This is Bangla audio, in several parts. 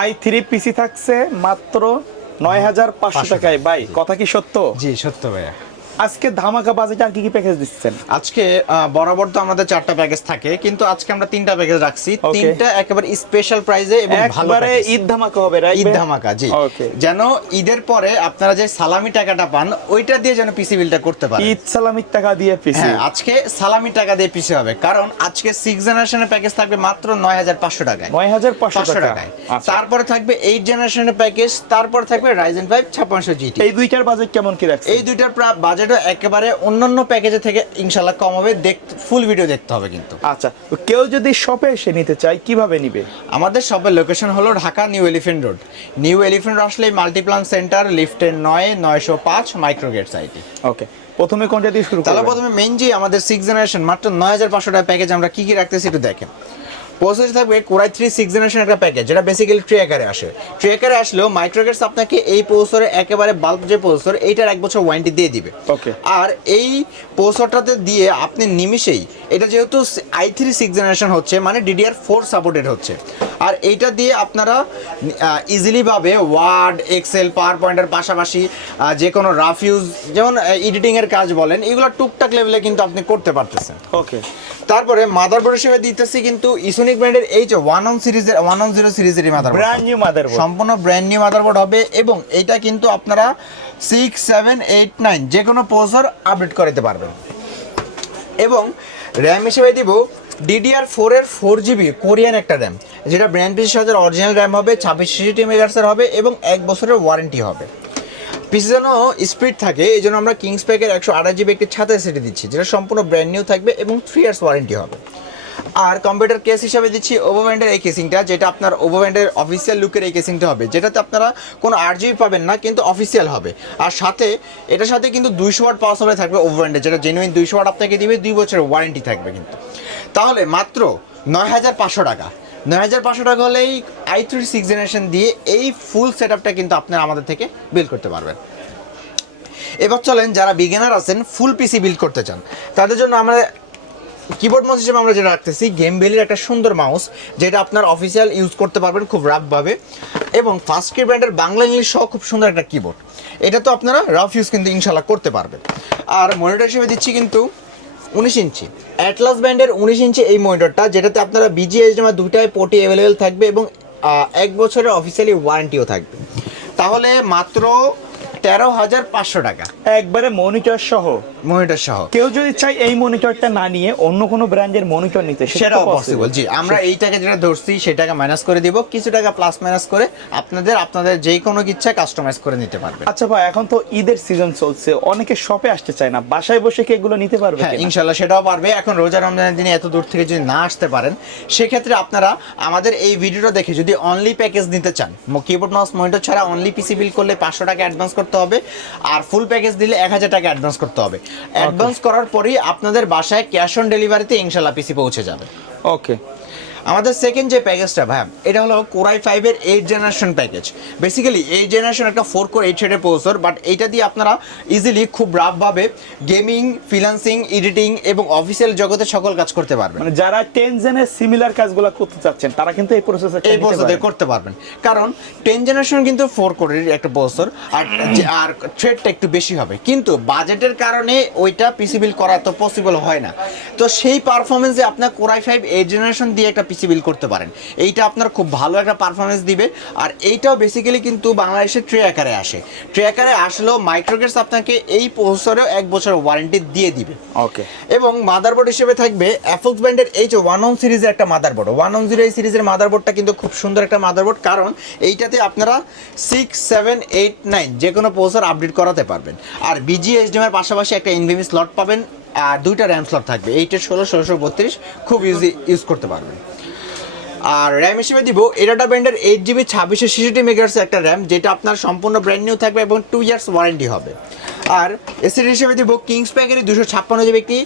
i3 পিসি থাকছে মাত্র 9500 টাকায়। ভাই কথা কি সত্য? জি সত্য ভাইয়া। আজকে ধামাকা বাজেটে আর কি কি প্যাকেজ দিচ্ছেন? আজকে বরাবর তো আমাদের 4টা প্যাকেজ থাকে, কিন্তু আজকে আমরা 3টা প্যাকেজ রাখছি। 3টা একেবারে স্পেশাল প্রাইসে এবং ভালো একবারে প্যাকেজ। ঈদ ধামাকা হবে, রাইট? ঈদ ধামাকা, জি। ওকে। যেন ঈদের পরে আপনারা যে সালামি টাকাটা পান ওইটা দিয়ে যেন পিসি বিলটা করতে পারেন। ঈদ সালামির টাকা দিয়ে পিসি। হ্যাঁ, আজকে সালামি টাকা দিয়ে পিসি হবে, কারণ আজকে 6 জেনারেশনের প্যাকেজ থাকবে মাত্র 9500 টাকায়। 9500 টাকা। আচ্ছা। তারপরে থাকবে 8 জেনারেশনের প্যাকেজ, তারপর থাকবে Ryzen 5 5600 GT। এই দুইটার বাজেট কেমন কি রাখছেন? এই দুইটার বাজেটও একেবারে অন্যান্য প্যাকেজে থেকে ইনশাআল্লাহ কম হবে। ফুল ভিডিও দেখতে হবে কিন্তু। আচ্ছা, তো কেউ যদি শপে এসে নিতে চায় কিভাবে নিবে? আমাদের শপের লোকেশন হলো Dhaka new elephant road. New elephant road আসলে মাল্টিপ্লান সেন্টার লিফটের 905 মাইক্রোগেট সাইটে। ওকে, প্রথমে কোনটা দিয়ে শুরু তাহলে করব? প্রথমে মেইন যে আমাদের 6 জেনারেশন মাত্র 9500 টাকা প্যাকেজ আমরা কি কি রাখতেছি একটু দেখেন। প্রসেসর থাকবে কোরাই 3 6 জেনারেশন একটা প্যাকেজ, যেটা বেসিক্যালি ট্রে আকারে আসে। ট্রে আকারে আসলেও মাইক্রোগেটস আপনাকে এই প্রসেসরে একেবারে বাল্ব যে প্রসেসর এইটার 1 বছর ওয়ারেন্টি দিয়ে দিবে। ওকে। আর এই প্রসেসরটাতে দিয়ে আপনি নিমিশেই, এটা যেহেতু i3 6 জেনারেশন হচ্ছে মানে DDR4 সাপোর্টেড হচ্ছে, আর এইটা দিয়ে আপনারা ইজিলি ভাবে ওয়ার্ড, এক্সেল, পাওয়ার পয়েন্টের পাশাপাশি যে কোনো রাফ ইউজ, যেমন এডিটিং এর কাজ বলেন, এগুলো টুকটাক লেভেলে কিন্তু আপনি করতে পারতেছেন। ওকে। তারপরে মাদারবোর্ড হিসেবে দিতেছি কিন্তু ইসোনিক ব্র্যান্ডের এই যে 110 সিরিজের মাদারবোর্ড, ব্র্যান্ড নিউ মাদারবোর্ড, সম্পূর্ণ ব্র্যান্ড নিউ মাদারবোর্ড হবে। এবং এইটা কিন্তু আপনারা 6 7 8 9 যে কোনো প্রসেসর আপডেট করতে পারবেন। এবং র্যাম হিসেবে দিব DDR4 এর 4GB কোরিয়ান একটা র্যাম, যেটা ব্র্যান্ড পিসের সাথে অরিজিনাল র্যাম হবে, 26 মেগাহার্টজের হবে এবং 1 বছরের ওয়ারেন্টি হবে। পিসি যেন স্পিড থাকে এই জন্য আমরা কিংস প্যাকের 128GB একটি ছাতা সেটে দিচ্ছি, যেটা সম্পূর্ণ ব্র্যান্ড নিউ থাকবে এবং 3 ইয়ার্স ওয়ারেন্টি হবে। আর কম্পিউটার কেস হিসাবে দিচ্ছি ওভোব্যান্ডের এই কেসিংটা, যেটা আপনার ওভোব্যান্ডের অফিসিয়াল লুকের এই কেসিংটা হবে, যেটাতে আপনারা কোনো RGB পাবেন না কিন্তু অফিসিয়াল হবে। আর সাথে এটার সাথে কিন্তু 200 ওয়াট পাওয়ার সাপ্লাই থাকবে ওভোব্যান্ডের, যেটা জেনুইন 200 ওয়াট আপনাকে দিবে, 2 বছরের ওয়ারেন্টি থাকবে কিন্তু। তাহলে মাত্র 9500 টাকা, 9500 টাকা হলেই i3 6 জেনারেশন দিয়ে এই ফুল সেটআপটা কিন্তু আপনারা আমাদের থেকে বিল্ড করতে পারবেন। এবার চলেন, যারা বিগিনার আছেন ফুল পিসি বিল্ড করতে চান তাদের জন্য আমরা কিবোর্ড মাউস হিসেবে আমরা যেটা রাখতেছি গেম বেলির একটা সুন্দর মাউস, যেটা আপনার অফিসিয়াল ইউজ করতে পারবেন খুব রাফভাবে। এবং ফার্স্টকি ব্র্যান্ডের বাংলা ইংলিশ সহ খুব সুন্দর একটা কিবোর্ড, এটা তো আপনারা রাফ ইউজ কিন্তু ইনশাল্লাহ করতে পারবেন। আর মনিটর হিসেবে দিচ্ছি কিন্তু 19 ইঞ্চি অ্যাটলাস ব্র্যান্ডের 19 ইঞ্চি এই মনিটরটা, যেটাতে আপনারা BGA দুটাই পোর্টই অ্যাভেলেবেল থাকবে এবং 1 বছরের অফিসিয়ালি ওয়ারেন্টিও থাকবে। তাহলে মাত্র 13500 টাকা একবারে মনিটর সহ। মনিটর সহ। কেউ যদি চাই এই মনিটরটা না নিয়ে অন্য কোনো ব্র্যান্ডের মনিটর নিতে, সেটাও পসিবল। জি, আমরা এই টাকা যেটা ধরছি সেটাকে মাইনাস করে দিব, কিছু টাকা প্লাস মাইনাস করে আপনাদের যেই কোনো ইচ্ছা কাস্টমাইজ করে নিতে পারবেন। আচ্ছা ভাই, এখন তো ঈদের সিজন চলছে, অনেকে শপে আসতে চায় না, বাসায় বসে কি এগুলো নিতে পারবে? হ্যাঁ, ইনশাল্লাহ সেটাও পারবে। এখন রোজা রমজানের দিনে এত দূর থেকে যদি না আসতে পারেন, সেক্ষেত্রে আপনারা আমাদের এই ভিডিওটা দেখে যদি অনলি প্যাকেজ নিতে চান, কিবোর্ড মাউস মনিটর ছাড়া অনলি পিসি বিল করলে 500 টাকা অ্যাডভান্স করতে হবে, আর ফুল প্যাকেজ দিলে 1000 টাকা অ্যাডভান্স করতে হবে। অ্যাডভান্স করার পরেই আপনাদের বাসায় ক্যাশ অন ডেলিভারিতে ইনশাল্লাহ পিসি পৌঁছে যাবে। ওকে। আমাদের সেকেন্ড যে প্যাকেজটা ভাই, এটা হলো কোরাই 5 এর 8 জেনারেশন প্যাকেজ। বেসিক্যালি 8 জেনারেশন একটা 4 কোর 8 থ্রেডের প্রসেসর, বাট এইটা দিয়ে আপনারা ইজিলি খুব রাফভাবে গেমিং, ফ্রিল্যান্সিং, এডিটিং এবং অফিসিয়াল জগতে সকল কাজ করতে পারবেন। মানে যারা 10 জেনের সিমিলার কাজগুলো করতে চাচ্ছেন তারা কিন্তু এই প্রসেসর করতে পারবেন, কারণ 10 জেনারেশন কিন্তু 4 কোরের একটা প্রসেসর, আর থ্রেডটা একটু বেশি হবে, কিন্তু বাজেটের কারণে ওইটা পিসি বিল করা তো পসিবল হয় না। তো সেই পারফরমেন্সে আপনার কোরাই 5 8 জেনারেশন দিয়ে একটা পিসি বিল করতে পারেন, এইটা আপনার খুব ভালো একটা পারফরমেন্স দিবে। আর এইটাও বেসিক্যালি কিন্তু বাংলাদেশে ট্রে আকারে আসে, ট্রে আকারে আসলেও মাইক্রোগেটস আপনাকে এই প্রসেসরেও 1 বছর ওয়ারেন্টি দিয়ে দিবে। ওকে। এবং মাদারবোর্ড হিসেবে থাকবে অ্যাপলস ব্র্যান্ডের এই যে 110 সিরিজের একটা মাদারবোর্ড, 110 এই সিরিজের মাদারবোর্ডটা কিন্তু খুব সুন্দর একটা মাদারবোর্ড, কারণ এইটাতে আপনারা 6 7 8 9 যে কোনো প্রসেসর আপডেট করাতে পারবেন। আর BGA এর পাশাপাশি একটা NVMe স্লট পাবেন, আর 2টা র্যাম স্লট থাকবে, 8 এর 16 1632, খুব ইজি ইউজ করতে পারবেন। আর র্যাম হিসেবে দিব এডাটা ব্র্যান্ডের 8GB 2666 মেগাহার্টজের একটা র্যাম, যেটা আপনার সম্পূর্ণ ব্র্যান্ড নিউ থাকবে এবং 2 ইয়ার্স ওয়ারেন্টি হবে। আর এসএসডি হিসেবে দিব কিংস প্যাকের 256GB একটি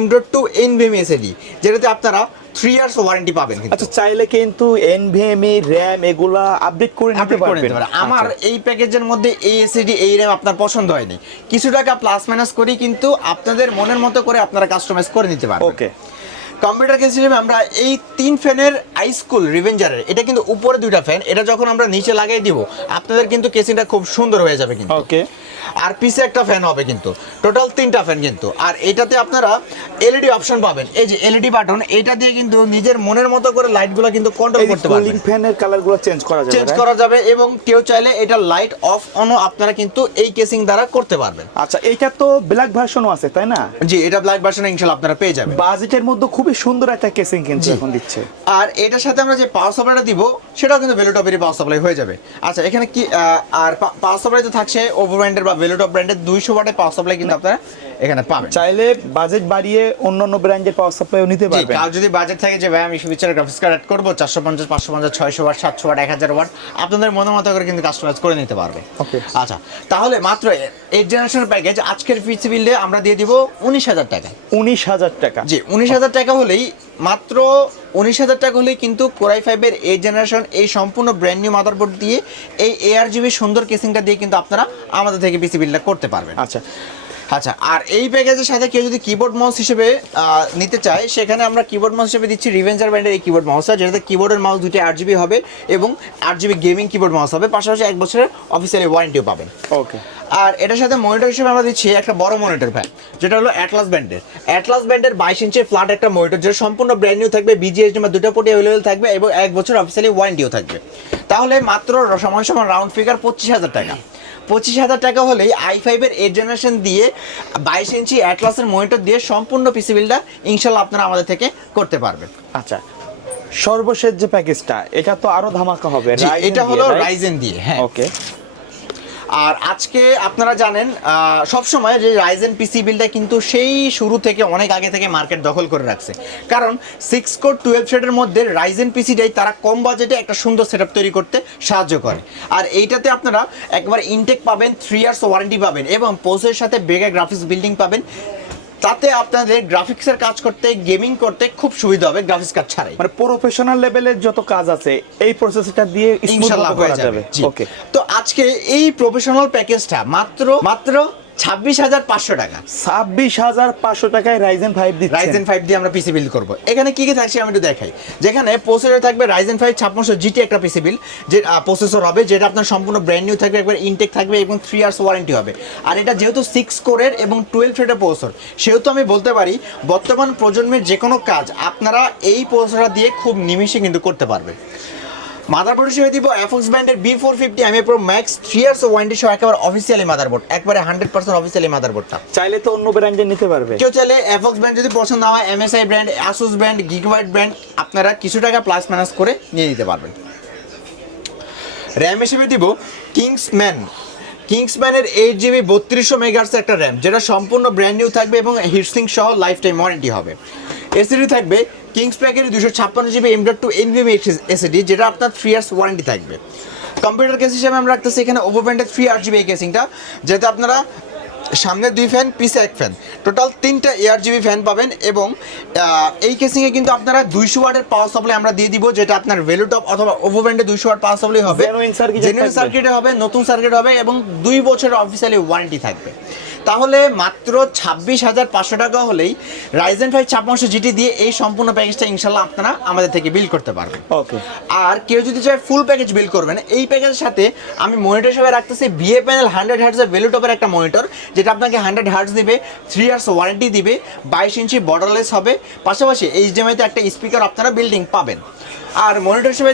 M.2 NVMe SSD, যেটাতে আপনারা 3 ইয়ার্স ওয়ারেন্টি পাবেন। আচ্ছা, চাইলে কিন্তু NVMe RAM এগুলা আপডেট করে নিতে পারবেন। আমার এই প্যাকেজের মধ্যে এই এসএসডি এই RAM আপনার পছন্দ হয়নি, কিছু টাকা প্লাস মাইনাস করি কিন্তু আপনাদের মনের মতো করে আপনারা কাস্টমাইজ করে নিতে পারবেন। ওকে। কম্পিউটার কেস হিসেবে আমরা এই 3 ফ্যানের আইসকুল রিভেঞ্জারের, এটা কিন্তু উপরে 2টা ফ্যান, এটা যখন আমরা নিচে লাগিয়ে দিব আপনাদের কিন্তু কেসিংটা খুব সুন্দর হয়ে যাবে কিন্তু। ওকে, আর পিছে একটা ফ্যান হবে কিন্তু, টোটাল 3টা ফ্যান কিন্তু। আর এটাতে আপনারা এলইডি অপশন পাবেন, এই যে এলইডি বাটন, এটা দিয়ে কিন্তু নিজের মনের মতো করে লাইটগুলো কিন্তু কন্ট্রোল করতে পারবেন। কুলিং ফ্যানের কালারগুলো চেঞ্জ করা যাবে, চেঞ্জ করা যাবে এবং কেউ চাইলে এটা লাইট অফ অনও আপনারা কিন্তু এই কেসিং দ্বারা করতে পারবেন। আচ্ছা, এইটা তো ব্ল্যাক ভার্সনও আছে তাই না? জি, এটা ব্ল্যাক ভার্সনে ইনশাআল্লাহ আপনারা পেয়ে যাবেন। বাজেটের মধ্যে খুবই সুন্দর একটা কেসিং কিন্তু জি। এখন দিচ্ছে। আর এটার সাথে আমরা যে পাওয়ার সাপ্লাইটা দিব সেটাও কিন্তু ভেলোটপেরই পাওয়ার সাপ্লাই হয়ে যাবে। আচ্ছা, এখানে কি আর পাওয়ার সাপ্লাই তো থাকছে ওভো ব্র্যান্ডের বা ভেলোটপ ব্র্যান্ডের 200 ওয়াটের পাওয়ার সাপ্লাই কিন্তু আপনারা এখানে পাবেন। চাইলে বাজেট বাড়িয়ে অন্যান্য ব্র্যান্ডের পাওয়ার সাপ্লাইও নিতে জি, পারবেন। কার যদি বাজেট থাকে যে ভাই আমি ফিউচার গ্রাফিক্স কার্ড অ্যাড করব 450, 550, 600 ওয়াট, 700 ওয়াট, 1000 ওয়াট, আপনাদের মনের মতো করে কিন্তু কাস্টমাইজ করে নিতে পারবে। ওকে। আচ্ছা, তাহলে মাত্র 8 জেনারেশনের প্যাকেজ আজকের পিসি বিলে আমরা দিয়ে দিব 19,000 টাকায়। 19,000 টাকা। জি, 19,000 টাকা হলেই, মাত্র 19,000 টাকা হলেই কিন্তু কোরাই 5-এর 8 জেনারেশন এই সম্পূর্ণ ব্র্যান্ড নিউ মাদারবোর্ড দিয়ে এই ARGB সুন্দর কেসিংটা দিয়ে কিন্তু আপনারা আমাদের থেকে পিসি বিলটা করতে পারবেন। আচ্ছা, আচ্ছা, আর এই প্যাকেজের সাথে কেউ যদি কিবোর্ড মাউস হিসেবে নিতে চায়, সেখানে আমরা কিবোর্ড মাউস হিসেবে দিচ্ছি রিভেঞ্জার ব্র্যান্ডের এই কিবোর্ড মাউসটা, যেটাতে কিবোর্ডের মাউস দুটো 8GB হবে এবং 8GB গেমিং কিবোর্ড মাউস হবে, পাশাপাশি 1 বছরের অফিসিয়ালি ওয়ারেন্টিও পাবেন। ওকে। আর এটার সাথে মনিটর হিসেবে আমরা দিচ্ছি একটা বড় মনিটর ফ্যান, যেটা হলো অ্যাটলাস ব্র্যান্ডের 22 ইঞ্চের ফ্ল্যাট একটা মনিটর, যেটা সম্পূর্ণ ব্র্যান্ড নিউ থাকবে, BGHD বা 2টা পোর্ট অ্যাভেলেবল থাকবে এবং 1 বছর অফিসিয়ালি ওয়ারেন্টিও থাকবে। তাহলে মাত্র সমান সমান রাউন্ড ফিগার 25,000 টাকা। 25,000 টাকা হলেই i5-এর 8 জেনারেশন দিয়ে 22 ইঞ্চি অ্যাটলাসের মনিটর দিয়ে সম্পূর্ণ পিসি বিলটা ইনশাল্লাহ আপনারা আমাদের থেকে করতে পারবেন। আচ্ছা, সর্বশেষ যে প্যাকেজটা, এটা তো আরো ধামাকা হবে। জি, Ryzen এটা হলো দিয়ে, right? রাইজেন দিয়ে। হ্যাঁ, ওকে। আর আজকে আপনারা জানেন সবসময় যে রাইজেন পিসি বিলটা কিন্তু সেই শুরু থেকে অনেক আগে থেকে মার্কেট দখল করে রাখছে, কারণ 6 কোর 12 থ্রেডের মধ্যে রাইজেন পিসিটাই তারা কম বাজেটে একটা সুন্দর সেটআপ তৈরি করতে সাহায্য করে। আর এইটাতে আপনারা একবার ইনটেক পাবেন, 3 ইয়ার্স ওয়ারেন্টি পাবেন এবং পোসের সাথে বেগা গ্রাফিক্স বিল্ডিং পাবেন। তাতে আপনাদের গ্রাফিক্সের কাজ করতে, গেমিং করতে খুব সুবিধা হবে গ্রাফিক্স কার্ড ছাড়াই। মানে প্রফেশনাল লেভেলের যত কাজ আছে এই প্রসেসরটা দিয়ে ইনশাআল্লাহ হয়ে যাবে। ওকে। তো আজকে এই প্রফেশনাল প্যাকেজটা মাত্র 26,500 টাকা। 26,500 টাকায় Ryzen 5 দিচ্ছেন। Ryzen 5 দিয়ে আমরা পিসি বিল্ড করব। এখানে কি কি থাকছে আমি একটু দেখাই। যেখানে প্রসেসরে থাকবে Ryzen 5 5600 GT একটা পিসি বিল্ড, যে প্রসেসর হবে, যেটা আপনার সম্পূর্ণ ব্র্যান্ড নিউ থাকবে, একবার ইনটেক থাকবে এবং 3 ইয়ার্স ওয়ারেন্টি হবে। আর এটা যেহেতু 6 কোরের এবং 12 থ্রেডের প্রসেসর, সেহেতু আমি বলতে পারি বর্তমান প্রজন্মের যে কোনো কাজ আপনারা এই প্রসেসর দিয়ে খুব নিমিষে কিন্তু করতে পারবেন। মাদারবোর্ড হিসেবে দিব এফএক্স ব্র্যান্ডের B450 MA Pro Max 3 years warranty সহ একেবারে অফিসিয়ালি মাদারবোর্ড, একবারে 100% অফিসিয়ালি মাদারবোর্ডটা। চাইলে তো অন্য ব্র্যান্ডের নিতে পারবে। কেউ চাইলে এফএক্স ব্র্যান্ড যদি পছন্দ হয়, MSI brand, Asus brand, Gigabyte brand, আপনারা কিছু টাকা প্লাস মাইনাস করে নিয়ে নিতে পারবেন। র্যাম হিসেবে দিব কিংসম্যানের 8GB 3200 মেগাহার্টজ একটা র্যাম, যেটা সম্পূর্ণ ব্র্যান্ড নিউ থাকবে এবং হিটসিং সহ লাইফ টাইম ওয়ারেন্টি হবে। এসএসডি থাকবে কিংস প্যাকের 256GB M.2 NVMe এসএসডি, যেটা আপনার 3 ইয়ার্স ওয়ারেন্টি থাকবে। কম্পিউটার কেস হিসেবে আমরা রাখতেছি এখানে ওভো ব্র্যান্ডের 3RGB এই কেসিংটা, যেটা আপনারা সামনে 2 ফ্যান, পিছে 1 ফ্যান, টোটাল 3টা ARGB ফ্যান পাবেন এবং এই কেসিংয়ে কিন্তু আপনারা 200 ওয়াটের পাওয়ার সাপ্লাই আমরা দিয়ে দিব, যেটা আপনার ভেলোটপ অথবা ওভো ব্র্যান্ডের 200 ওয়াট পাওয়ার সাপ্লাই হবে, জেনুইন সার্কিটে হবে, নতুন সার্কিট হবে এবং 2 বছরের অফিসিয়ালি ওয়ারেন্টি থাকবে। তাহলে মাত্র 26,500 টাকা হলেই Ryzen 5 5600 GT দিয়ে এই সম্পূর্ণ প্যাকেজটা ইনশাল্লাহ আপনারা আমাদের থেকে বিল করতে পারবেন। ওকে। আর কেউ যদি চায় ফুল প্যাকেজ বিল করবেন, এই প্যাকেজের সাথে আমি মনিটর হিসেবে রাখতেছি বিএ প্যানেল 100 হার্টজের ভেলোটপের একটা মনিটর, যেটা আপনাকে 100 হার্টজ দিবে, 3 ইয়ার্স ওয়ারেন্টি দিবে, 22 ইঞ্চি বর্ডারলেস হবে, পাশাপাশি HDMI-তে একটা স্পিকার আপনারা বিল্ডিং পাবেন। আর মনিটর হিসেবে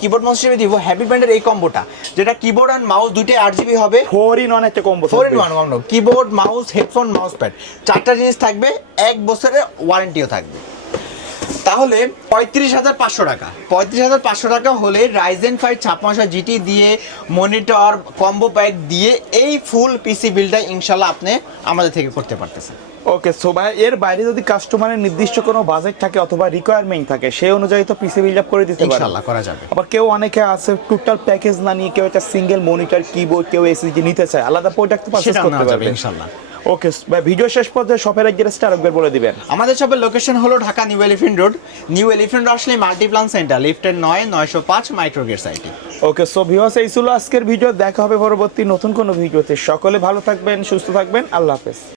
কিবোর্ড মাউস হিসেবে দিব হ্যাপি ব্র্যান্ডের এই কম্বোটা, যেটা কিবোর্ড আর মাউস দুটোই 8GB হবে, 4-in-1 একটা combo. 4-in-1 combo, keyboard, mouse, headphone, mouse pad, 4টা জিনিস থাকবে, 1 বছরের ওয়ারেন্টিও থাকবে। তাহলে 35,500 টাকা, 35,500 টাকা হলে Ryzen 5 5600 GT দিয়ে মনিটর কম্বো প্যাক দিয়ে এই ফুল পিসি বিলটা ইনশাল্লাহ আপনি আমাদের থেকে করতে পারতেছেন। ওকে। সো ভাই, এর বাইরে যদি কাস্টমারের নির্দিষ্ট কোনো বাজেট থাকে অথবা রিকোয়ারমেন্ট থাকে, সেই অনুযায়ী তো পিসি বিল্ড আপ করে দিতে পারে। ইনশাআল্লাহ করা যাবে। আবার কেউ অনেকে আছে টোটাল প্যাকেজ না নিয়ে কেউ একটা সিঙ্গেল মনিটর, কিবোর্ড, কেউ এসএসডি নিতে চায়, আলাদা প্রোডাক্ট তো পারচেজ করতে পারবে ইনশাআল্লাহ। ওকে ভাই, ভিডিও শেষ পর্যায়ে শপের অ্যাড্রেসটা আরেকবার বলে দিবেন। আমাদের শপের লোকেশন হলো Dhaka new elephant road, new elephant road আসলে মাল্টিপ্লান সেন্টার, লিফটের 905 মাইক্রোগেট সাইটে। ওকে। সো ভিউয়ার্স, এই ছিল আজকের ভিডিও। দেখা হবে পরবর্তী নতুন কোনো ভিডিওতে। সকলে ভালো থাকবেন, সুস্থ থাকবেন। আল্লাহ হাফেজ।